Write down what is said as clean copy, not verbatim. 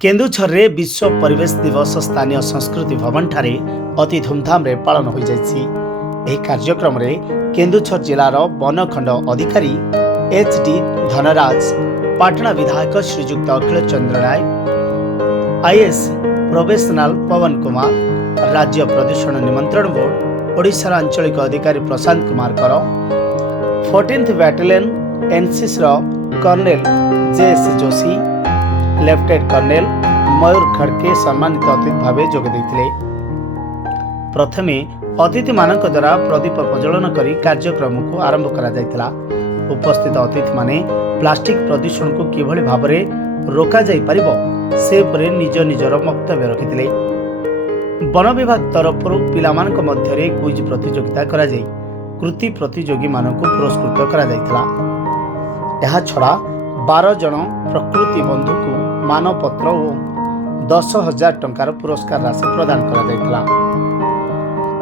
केन्दुझर रे विश्व परिवेश दिवस स्थानीय संस्कृति भवन ठारे अति धूमधाम रे पालन हो जाइछि। एही कार्यक्रम रे केन्दुझर जिलार वनखंड अधिकारी एच.डी. धनराज, पाटना विधायक श्रीजुक्त अखिल चंद्र राय, आईएएस प्रोफेशनल पवन कुमार, राज्य प्रदूषण निमंत्रण बोर्ड ओडिशार आंचलिक अधिकारी प्रशांत कुमार कर, 14th battalion NCC colonel J S. Joshi, lieutenant colonel Mayur Khadke सम्मानित अतिथि भाव जोग देते। प्रथमे अतिथि मानक द्वारा प्रदीप प्रज्वलन करी कार्यक्रम को आरंभ करा जायतिला। उपस्थित अतिथि माने प्लास्टिक प्रदूषण को किभଳି भाबरे रोका जाई परिबो से परे निज निजर वक्तव्य रखिथिले। वन विभाग तरफ पिला मानक मध्यरे क्विज प्रतियोगिता करा जाई कृति प्रतियोगी मानक पुरस्कृत करा जायतिला। एहा छड़ा 12 जन प्रकृति बंधु को मानपत्र और 10,000 टंकार पुरस्कार राशि प्रदान करा जायतिला।